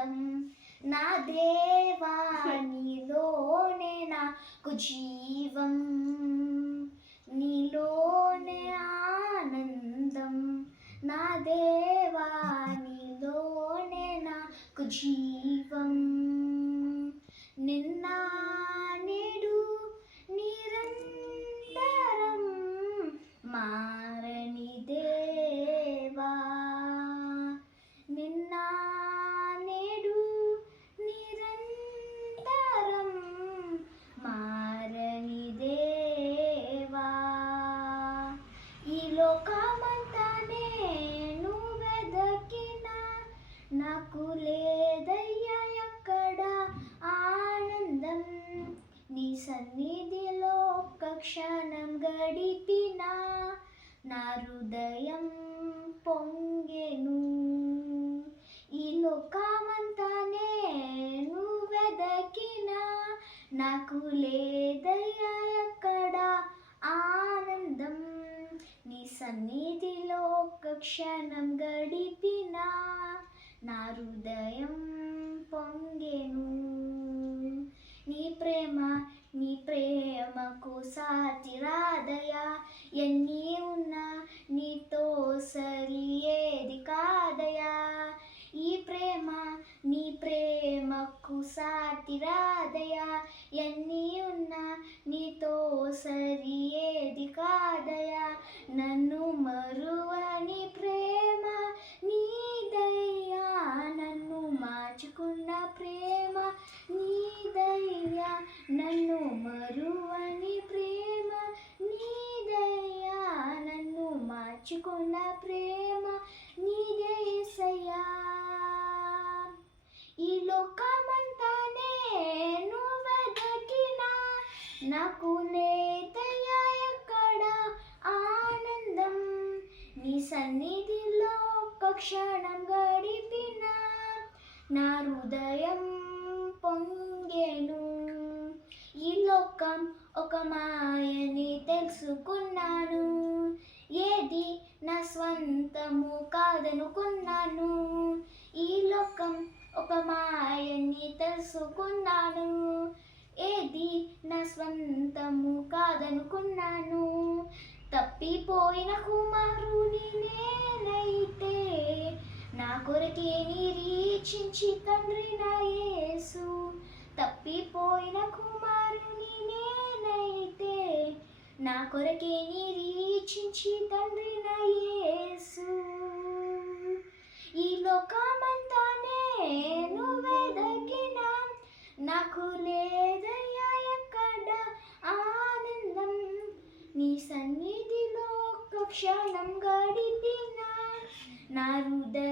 ఆనందం నా దేవా నీలోనే నాకు జీవం నీలోనే ఆనందం నా దేవా నీలోనే నాకు జీవం నిన్న నేడు నిరంతరం మారని దేవా నిన్న నేడు నిరంతరం మారని దేవా ఈ లోకమంతా నేను వెదకినా నాకు లేదయ్యా ఎక్కడ ఆనందం నీ సన్నిధిలో ఒక్క క్షణం గడిపినా నా హృదయం పొంగెను ఈ లోకమంతా నేను వెదకినా నాకు లేదయ్యా ఎక్కడ ఆనందం నీ సన్నిధిలో ఒక్క క్షణం గడిపినా నా హృదయం పొంగెను నీ ప్రేమకు సాటి రాదయా ఎన్ని ఉన్నా నీతో సరి ఏది కాదయా నీ ప్రేమకు సాటి రాదయా ఎన్ని ఉన్నా నీతో సరి ఏది కాదయా నన్ను మరువని ప్రేమ నీదయ్యా నన్ను మార్చుకున్న ప్రేమ నీదయ్యా నన్ను మరువని ప్రేమ నీదయ్యా నన్ను మార్చుకున్న ప్రేమ నీదే యేసయ్యా ఈ లోకమంతా నేను వెదకినా నాకు లేదయ్యా ఎక్కడ ఆనందం నీ సన్నిధిలో ఒక్క క్షణం గడిపినా నా హృదయం పొంగెను ఈ లోకం ఒక మాయని తెలుసుకున్నాను ఏది నా స్వంతము కాదనుకున్నాను ఈ లోకం ఒక మాయని తెలుసుకున్నాను ఏది నా స్వంతము కాదనుకున్నాను తప్పిపోయిన కుమారుని నేనైతే నా కొరకే నిరీక్షించి తండ్రి నా యేసు తప్పిపోయిన కుమారుని నేనైతే నా కొరకే నిరీక్షించి తండ్రి నా యేసు ఈ లోకమంతా నేను వెదకినా నాకు లేదయ్యా ఎక్కడ ఆనందం నీ సన్నిధిలో ఒక్క క్షణం గడిపినా నా హృదయం